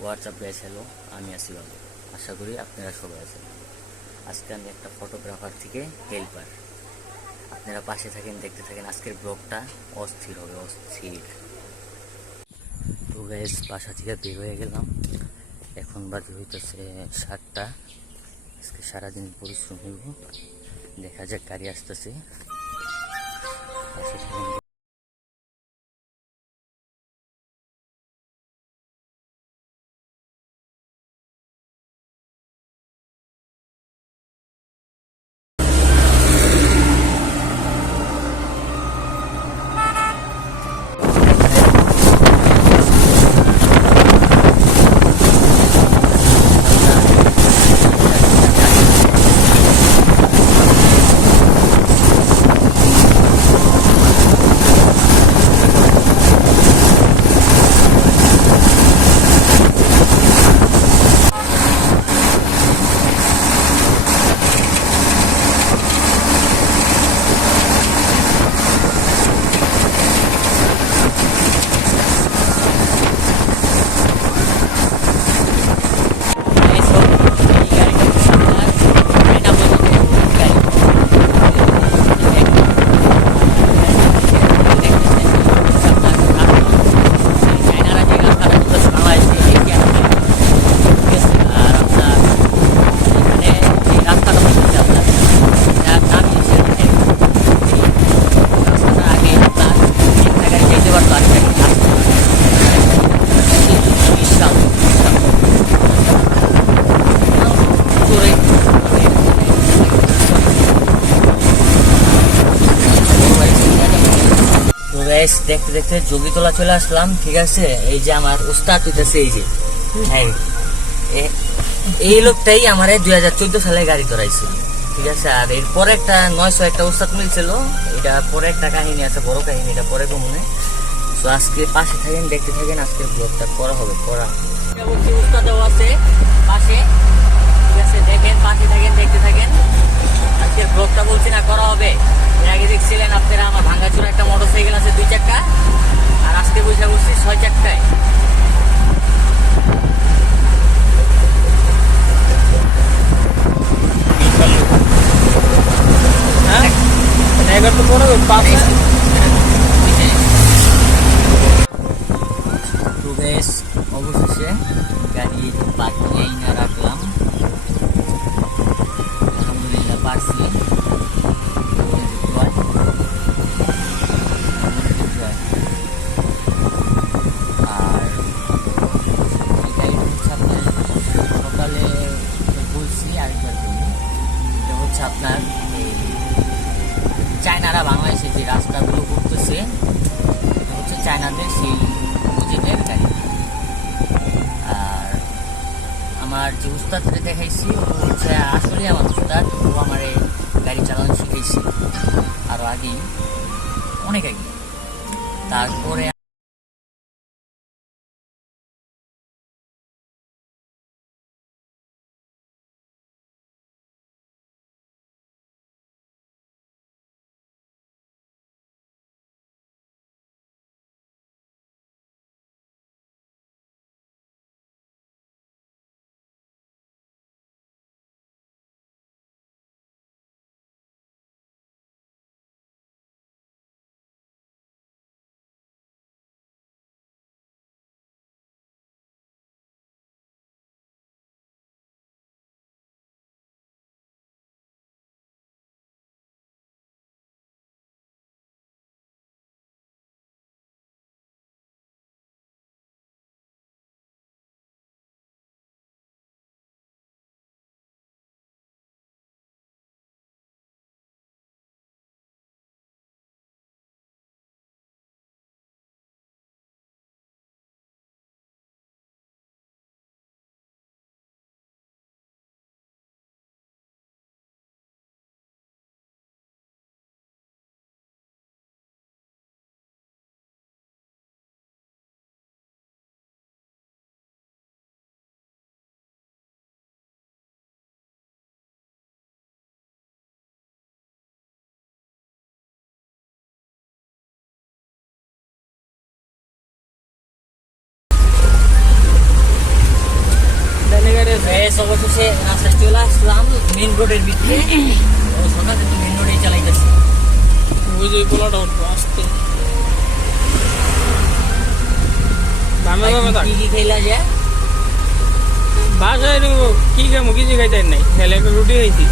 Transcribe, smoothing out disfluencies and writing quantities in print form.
WhatsApp guys, hello. আমি আছি ভালো, আশা করি আপনারা সবাই আছেন। আজকে আমি একটা ফটোগ্রাফার থেকে হেল্পার। আপনারা পাশে থাকেন, দেখতে থাকেন। আজকের ব্লগটা অস্থির হবে, অস্থির। তো গাইস, বাসা থেকে বের হয়ে গেলাম। এখন বাজে হইতেছে 7টা। আজকে সারাদিন পরিশ্রম হইব। দেখা যাক, গাড়ি আসতেছে। পাশে থাকেন। দেখতে দেখতে যোগীতলা চলে আসলাম। ঠিক আছে, এই যে আমার উস্তাদ হইতেছে, এই যে হ্যাঁ, এই লোকটাই আমার 2014 সালে গাড়ি ধরাইছে। ঠিক আছে, আর এরপরে একটা 900 একটা উস্তাদ মিলছিল। এটা পরে একটা কাহিনী আছে, বড় কাহিনী, এটা পরে কমনে। তো আজকে পাশে থাকেন, দেখতে থাকেন। আজকের ব্লগটা করা হবে, করা বলছি। উস্তাদও আছে পাশে। ঠিক আছে, দেখেন, পাশে থাকেন, দেখতে থাকেন। আজকের ব্লগটা বলছি না, করা হবে। এর আগে দেখছিলেন আপনারা আমার ভাঙ্গাচুরা একটা মোটরসাইকেল আছে 2 চাকা, আর আজকে বসে বসছি 6 চাকায়। এবার তো কোনো পাশে তো বেশ, অবশেষে গাড়ি পার্কিং এনে রাখলাম। আলহামদুলিল্লাহ পারছি। আর এই গাড়িটা হচ্ছে আপনার সকালে বলছি, আরেকবার বলি। এটা হচ্ছে আপনার এই চায়নারা বাংলাদেশে যে রাস্তাগুলো করতেছে, এটা হচ্ছে চায়নাদের সেই প্রজেক্টের গাড়ি। আর আমার যে উস্তাদকে দেখাইছি, ও হচ্ছে আসলে আমার উস্তাদ। ও আমার গাড়ি চালানো শিখেছি আরো আগেই, অনেক আগে। তারপরে অবশেষে রাস্তায় চলে আসলাম মেন রোডের ভিতরে। ও সকাল থেকে মেন রোডে চালাইতেছি। ওই যে পোলাটা উঠবো আসতে বামে বামে থাক কি কি খাইলা যায়? বাসায় কি খামো কিছু খাইতে নাই খেলে একটা রুটি খাইছি